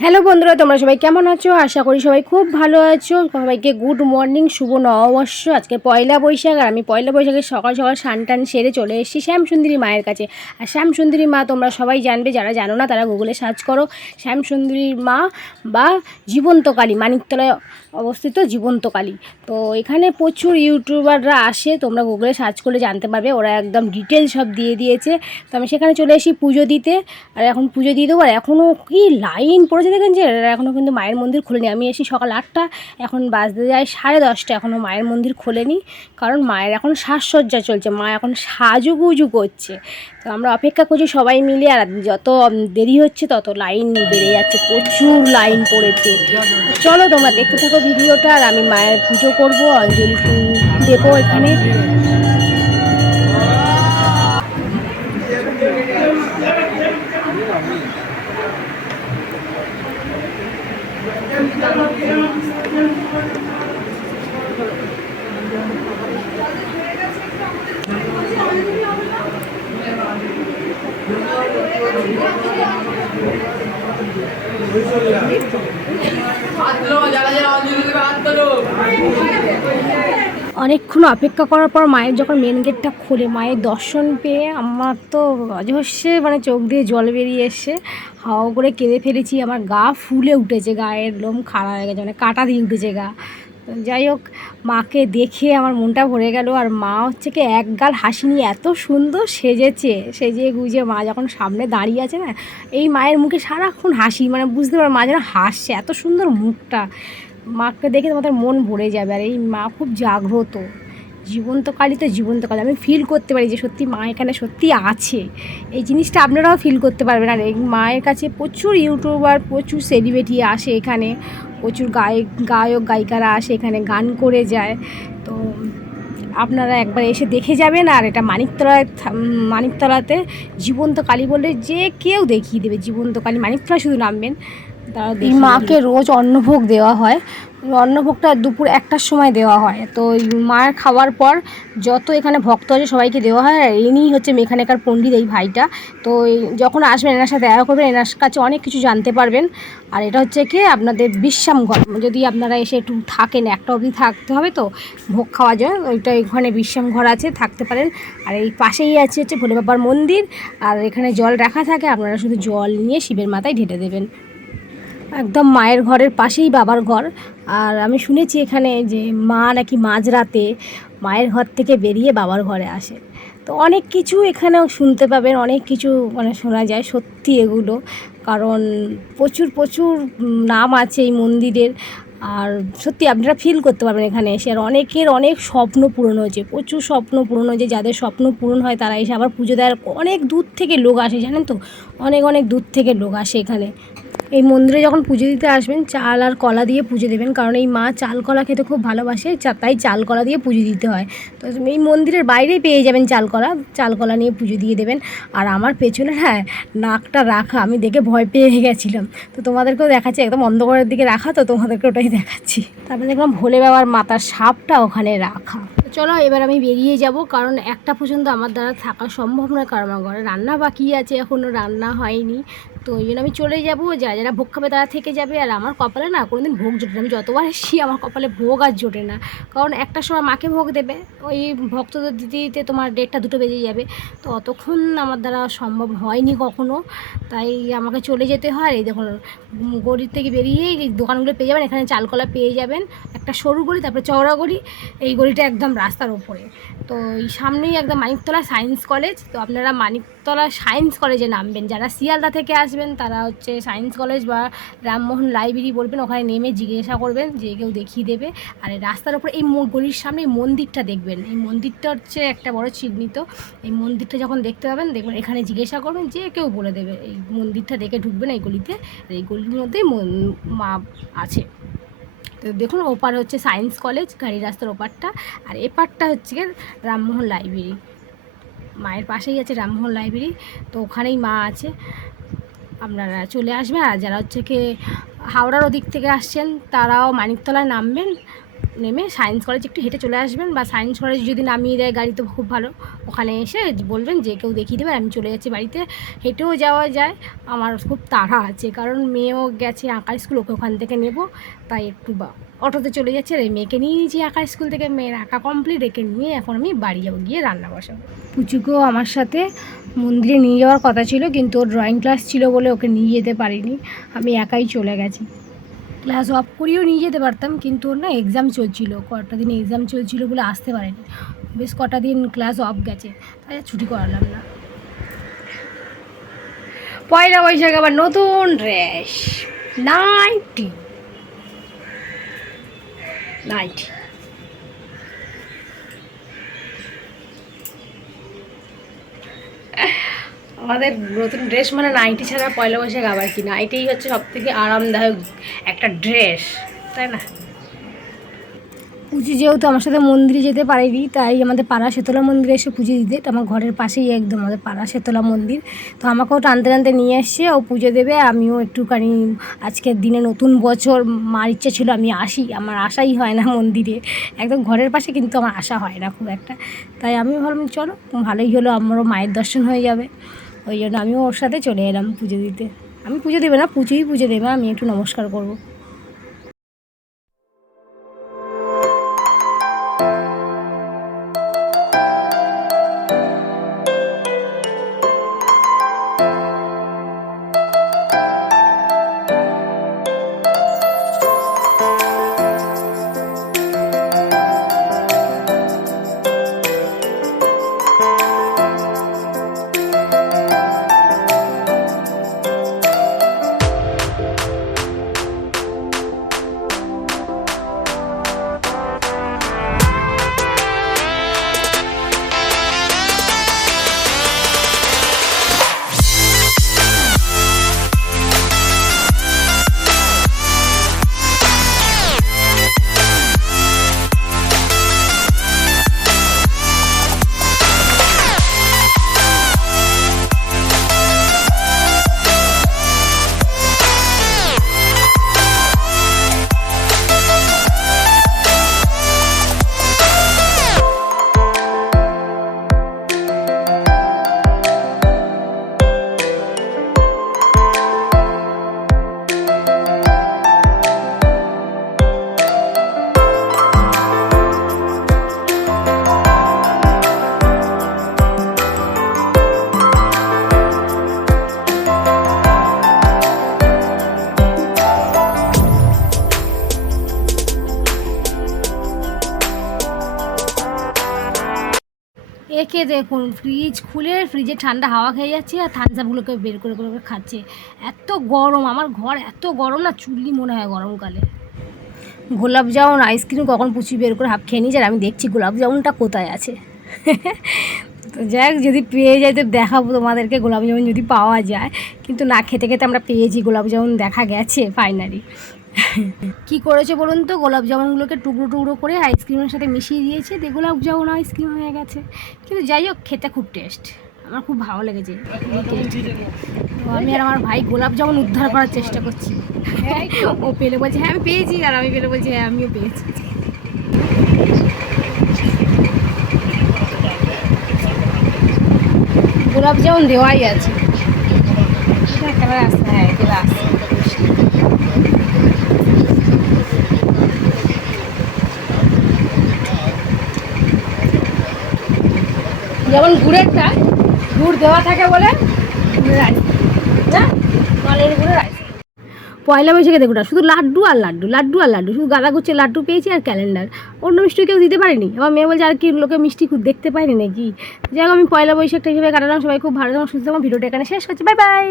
Hello বন্ধুরা, তোমরা সবাই কেমন আছো? আশা করি সবাই খুব ভালো আছো। সবাইকে গুড মর্নিং শুভ নববর্ষ। আজকে পয়লা বৈশাখ, আর আমি পয়লা বৈশাখের সকাল সকাল স্নান টান সেরে চলে এসেছি শ্যামসুন্দরী মায়ের কাছে। আর শ্যামসুন্দরী মা তোমরা সবাই জানবে, যারা জানো না, তারা গুগলে সার্চ করো। শ্যামসুন্দরী মা বা জীবন্তকালী, মানিকতলায় অবস্থিত জীবন্ত কালী তো এখানে প্রচুর ইউটিউবাররা আসে, তোমরা গুগলে সার্চ করলে জানতে পারবে। ওরা একদম ডিটেল সব দিয়ে দিয়েছে। তো আমি সেখানে চলে এসেছি পুজো দিতে। আর এখন পুজো দিয়ে দেবো। আর এখনও কি লাইন পড়েছে দেখেন যে এখনও কিন্তু মায়ের মন্দির খুলেনি। আমি এসি সকাল আটটা, এখন বাজতে যায় সাড়ে দশটা এখনও মায়ের মন্দির খোলেনি। কারণ মায়ের এখন সাজসজ্জা চলছে, মা এখন সাজুগুজু করছে। তো আমরা অপেক্ষা করছি সবাই মিলে, আর যত দেরি হচ্ছে তত লাইন বেড়ে যাচ্ছে, প্রচুর লাইন পড়েছে। চলো তোমরা দেখতে থাকো ভিডিওটা, আর আমি মায়ের পুজো করব, অঞ্জলি দেবো এখানে। হাত যারা যারা অঞ্জলি দেবে হাত অনেকক্ষণ অপেক্ষা করার পর মায়ের যখন মেন গেটটা খুলে, মায়ের দর্শন পেয়ে আমার তো অজস্রে মানে চোখ দিয়ে জল বেরিয়ে এসে হাওয়া করে কেঁদে ফেলেছি, আমার গা ফুলে উঠেছে, গায়ের লোম খাড়া হয়ে গেছে মানে কাটা দিয়ে উঠেছে গা। যাই হোক, মাকে দেখে আমার মনটা ভরে গেল আর মা হচ্ছে কি এক গাল হাসি নিয়ে এত সুন্দর সেজেছে, সেজে গুজে মা যখন সামনে দাঁড়িয়ে আছে না, এই মায়ের মুখে সারাক্ষণ হাসি মানে বুঝতে পারো মা যেন হাসছে, এত সুন্দর মুখটা। মাকে দেখে তোমাদের মন ভরে যাবে। আর এই মা খুব জাগ্রত। জীবন্ত কালী তো জীবন্ত কালী। আমি ফিল করতে পারি যে সত্যি মা এখানে সত্যি আছে। এই জিনিসটা আপনারাও ফিল করতে পারবেন। আর এই মায়ের কাছে প্রচুর ইউটিউবার, প্রচুর সেলিব্রিটি আসে এখানে। প্রচুর গায়ক গায়ক, গায়িকারা আসে এখানে, গান করে যায়। তো আপনারা একবার এসে দেখে যাবেন। আর এটা মানিকতলায় মানিকতলাতে জীবন্ত কালী বললে যে কেউ দেখিয়ে দেবে। জীবন্ত কালী মানিকতলা শুধু নামবেন। এই মাকে রোজ অন্নভোগ দেওয়া হয়। অন্নভোগটা দুপুর একটার সময় দেওয়া হয়। তো মায়ের খাওয়ার পর যত এখানে ভক্ত আছে সবাইকে দেওয়া হয়। আর ইনিই হচ্ছে এখানেকার পণ্ডিত এই ভাইটা। তো এই যখন আসবেন এনার সাথে দেখা করবেন এনার কাছে অনেক কিছু জানতে পারবেন। আর এটা হচ্ছে কি আপনাদের বিশ্রাম ঘর। যদি আপনারা এসে একটু থাকেন একটা অবধি থাকতে হবে তো ভোগ খাওয়া যায়। ওইটা এখানে বিশ্রাম ঘর আছে থাকতে পারেন। আর এই পাশেই আছে হচ্ছে ভোলে বাবার মন্দির। আর এখানে জল রাখা থাকে। আপনারা শুধু জল নিয়ে শিবের মাথায় ঢেটে দেবেন। একদম মায়ের ঘরের পাশেই বাবার ঘর। আর আমি শুনেছি এখানে যে মা নাকি মাঝরাতে মায়ের ঘর থেকে বেরিয়ে বাবার ঘরে আসে। তো অনেক কিছু এখানেও শুনতে পাবেন, অনেক কিছু মানে শোনা যায় সত্যি এগুলো। কারণ প্রচুর প্রচুর নাম আছে এই মন্দিরের। আর সত্যি আপনারা ফিল করতে পারবেন এখানে এসে। আর অনেকের অনেক স্বপ্ন পূরণ হয়েছে, প্রচুর স্বপ্ন পূরণ হয়েছে। যাদের স্বপ্ন পূরণ হয় তারা এসে আবার পুজো দেওয়ার অনেক দূর থেকে লোক আসে, জানেন তো? অনেক অনেক দূর থেকে লোক আসে এখানে। এই মন্দিরে যখন পুজো দিতে আসবেন, চাল আর কলা দিয়ে পুজো দেবেন। কারণ এই মা চাল, কলা খেতে খুব ভালোবাসে তাই চাল, কলা দিয়ে পুজো দিতে হয়। তো এই মন্দিরের বাইরেই পেয়ে যাবেন চাল, কলা। চাল, কলা নিয়ে পুজো দিয়ে দেবেন। আর আমার পেছনে হ্যাঁ নাকটা রাখা, আমি দেখে ভয় পেয়ে গেছিলাম। তো তোমাদেরকেও দেখাচ্ছি, একদম অন্ধকারের দিকে রাখা, তো তোমাদেরকে ওটাই দেখাচ্ছি। তারপরে দেখলাম ভোলে বাবার মাথার সাপটা ওখানে রাখা। চলো এবার আমি বেরিয়ে যাব, কারণ একটা পর্যন্ত আমার দ্বারা থাকা সম্ভব নয়, কারণ আমার ঘরে রান্না বাকি আছে এখনও রান্না হয়নি। তো ওই জন্য আমি চলে যাব। যারা যারা ভোগ খাবে তারা থেকে যাবে। আর আমার কপালে না কোনোদিন ভোগ জোটে না। আমি যতবার এসেছি, আমার কপালে ভোগ আর জোটে না। কারণ একটা সময় মাকে ভোগ দেবে। ওই ভক্তদের দিতে দিতে তোমার ডেটটা দুটো বেজে যাবে। তো অতক্ষণ আমার দ্বারা সম্ভব হয়নি কখনো। তাই আমাকে চলে যেতে হয়। এই দেখুন গড়ির থেকে বেরিয়ে এই দোকানগুলো পেয়ে যাবেন। এখানে চালকলা পেয়ে যাবেন। একটা সরু গড়ি তারপরে চওড়া গড়ি এই গড়িটা একদম রাস্তার ওপরে। তো এই সামনেই একদম মানিকতলা সায়েন্স কলেজ। তো আপনারা মানিকতলা সায়েন্স কলেজে নামবেন। যারা শিয়ালদা থেকে আসবেন তারা হচ্ছে সায়েন্স কলেজ বা রামমোহন লাইব্রেরি বলবেন, ওখানে নেমে জিজ্ঞাসা করবেন যে কেউ দেখিয়ে দেবে। আর রাস্তার ওপর এই গলির সামনে এই মন্দিরটা দেখবেন। এই মন্দিরটা হচ্ছে একটা বড় চিহ্নিত। এই মন্দিরটা যখন দেখতে পাবেন, দেখবেন এখানে জিজ্ঞাসা করবেন যে কেউ বলে দেবে। এই মন্দিরটা দেখে ঢুকবেন এই গলিতে। এই গলির মধ্যেই মন- মা আছে। তো দেখুন ওপার হচ্ছে সায়েন্স কলেজ গাড়ি রাস্তার ওপারটা। আর এপারটা হচ্ছে গিয়ে রামমোহন লাইব্রেরি। মায়ের পাশেই আছে রামমোহন লাইব্রেরি। তো ওখানেই মা আছে। আপনারা চলে আসবেন আর যারা হচ্ছে কি হাওড়ার ওদিক থেকে আসছেন তারাও মানিকতলায় নামবেন। নেমে সায়েন্স কলেজ একটু হেঁটে চলে আসবেন বা সায়েন্স কলেজ যদি নামিয়ে দেয় গাড়ি তো খুব ভালো। ওখানে এসে বলবেন যে কেউ দেখিয়ে দেবে, আমি চলে যাচ্ছি বাড়িতে। হেঁটেও যাওয়া যায়। আমার খুব তাড়া আছে, কারণ মেয়েও গেছে আঁকা স্কুল, ওকে ওখান থেকে নেব। তাই একটু বা অটোতে চলে যাচ্ছে, আর মেয়েকে নিয়ে নিয়েছি আঁকা স্কুল থেকে মেয়ের আঁকা কমপ্লিট রেখে নিয়ে এখন আমি বাড়ি যাব, গিয়ে রান্না বসাবো। পুচুকেও আমার সাথে মন্দিরে নিয়ে যাওয়ার কথা ছিল, কিন্তু ওর ড্রয়িং ক্লাস ছিল বলে ওকে নিয়ে যেতে পারিনি। আমি একাই চলে গেছি। ক্লাস অফ করিয়েও নিয়ে যেতে পারতাম, কিন্তু ওর না এক্সাম চলছিল। কটা দিন এক্সাম চলছিল বলে আসতে পারেনি। বেশ কটা দিন ক্লাস অফ গেছে, তাই ছুটি করালাম না। পয়লা বৈশাখ আবার নতুন ড্রেস নাইটি নাইটি আমাদের নতুন ড্রেস মানে নাইটি ছাড়া পয়লা বৈশাখ আবার কি? নাইটিই হচ্ছে সব থেকে আরামদায়ক একটা ড্রেস তাই না? পুজো যেহেতু আমার সাথে মন্দিরে যেতে পারিনি, তাই আমাদের পাড়া শেতলা মন্দিরে এসে পুজো দিতে। এটা আমার ঘরের পাশেই একদম আমাদের পাড়া শেতলা মন্দির। তো আমাকেও টানতে টানতে নিয়ে এসছে, ও পুজো দেবে, আমিও একটুখানি আজকের দিনে নতুন বছর মার ইচ্ছে ছিল, আমি আসি। আমার আশাই হয় না মন্দিরে। একদম ঘরের পাশে কিন্তু আমার আশা হয় না খুব একটা। তাই আমি ভাবলাম, চলো, ভালোই হলো, আমারও মায়ের দর্শন হয়ে যাবে। ওই জন্য আমিও ওর সাথে চলে এলাম পুজো দিতে। আমি পুজো দেবে না, পুজোই পুজো দেবে, আমি একটু নমস্কার করব। একে দেখুন ফ্রিজ খুলে ফ্রিজে ঠান্ডা হাওয়া খেয়ে যাচ্ছে আর থানসাপগুলোকে বের করে করে খাচ্ছে। এত গরম, আমার ঘর এত গরম না, চুল্লি মনে হয় গরমকালে। গোলাপ জামুন আইসক্রিম কখন পুচি বের করে হাফ খেয়ে নিয়েছে আর আমি দেখছি গোলাপ জামুনটা কোথায় আছে। তো যাই হোক, যদি পেয়ে যাই তো দেখাবো তোমাদেরকে, গোলাপ জামুন যদি পাওয়া যায়। কিন্তু না, খেতে খেতে আমরা পেয়েছি, গোলাপ জামুন দেখা গেছে ফাইনালি কি করেছে বলুন তো? গোলাপ জামুনগুলোকে টুকরো টুকরো করে আইসক্রিমের সাথে মিশিয়ে দিয়েছে। দিয়ে গোলাপ জামুন আইসক্রিম হয়ে গেছে। কিন্তু যাই হোক, খেতে খুব টেস্ট আমার খুব ভালো লেগেছে। তো আমি আর আমার ভাই গোলাপ জামুন উদ্ধার করার চেষ্টা করছি। ও পেলে বলছে হ্যাঁ আমি পেয়েছি, আর আমি পেলে বলছি হ্যাঁ আমিও পেয়েছি। গোলাপ জামুন দেওয়াই আছে। হ্যাঁ আসছে যেমন গুড়েরটা গুড় দেওয়া থাকে বলে আইসক্রিম পয়লা বৈশাখে দেখুন শুধু লাড্ডু আর লাড্ডু লাড্ডু আর লাড্ডু, শুধু গাদা গুচ্ছে লাড্ডু পেয়েছি আর ক্যালেন্ডার। অন্য মিষ্টি কেউ দিতে পারেনি? আমার মেয়ে বলছে, আর কি লোকে মিষ্টি খুব দেখতে পায়নি নাকি? যাই হোক, আমি পয়লা বৈশাখটা হিসেবে কাটালাম। সবাই খুব ভালো থাকুন সুস্থ ভিডিওটা এখানে শেষ করছি। Bye bye.